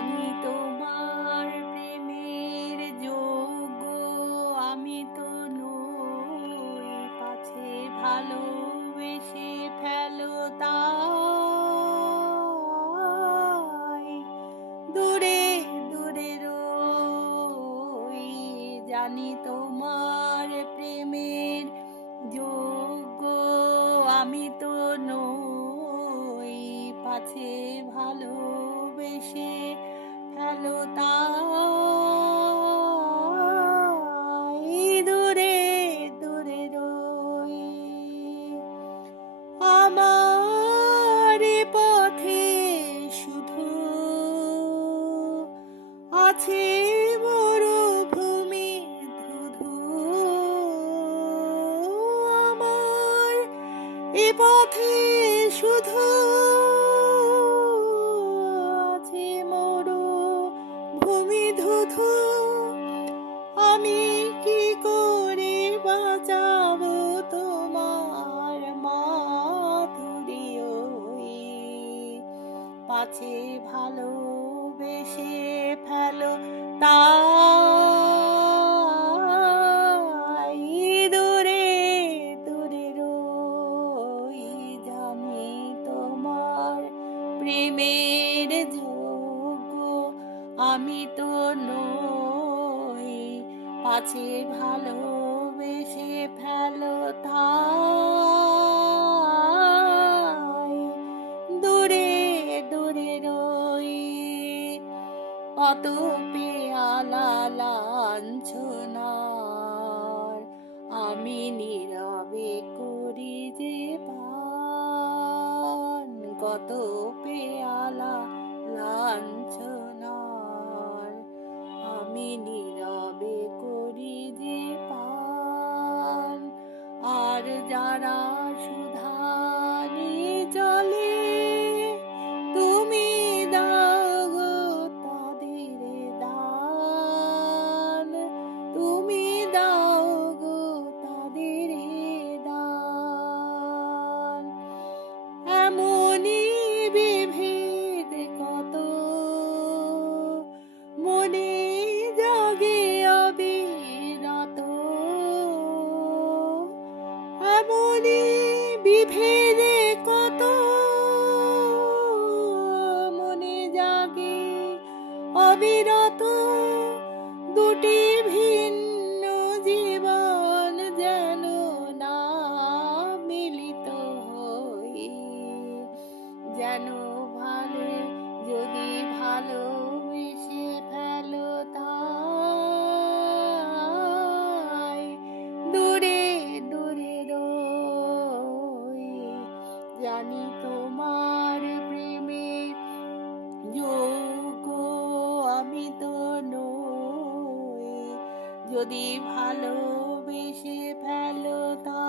জানি তোমার প্রেমের যোগ্য আমি তো নই, পাছে ভালোবেসে ফেলো তাই দূরে দূরে রই। জানি তোমার প্রেমের যোগ্য আমি তো নই, পাছে ভালোবেসে ফেলো তাই দূরে দূরে রই। আমার পথে শুধু আছে মরুভূমি ধুধু, আমার এ পথে শুধু আছে মরুভূমি ধুধু। আমি কি করে বাঁচাবো তোমার মাধুরী ওই, পাছে ভালোবেসে ফেলো তাই দূরে দূরে রই। জানি তোমার প্রেমের যোগ্য আমি তো নই, পাছে ভালোবেসে ফেলো তাই দূরে দূরে রই। কত পেয়ালা লাঞ্ছনার আমি নীরবে করি যে পান, কত পেয়ালা লাঞ্ছনার আমি নীরবে করি যে পান। আর যারা সুধা নিয়ে চলে তুমি দাও গো তাদের দান, তুমি দাও গো তাদের দান। এমনই বিভেদ কত মনে জাগে অবিরত, এমনই বিভেদে কত মনে জাগে অবিরত। দুটি ভিন্ন জীবন যেন না মিলিত হই, যেন ভালো যদি ভালোবেসে ফেলো তাই দূরে দূরে রই। জানি তোমার প্রেমের যোগ্য আমি তো নই, যদি ভালোবেসে ফেলো তা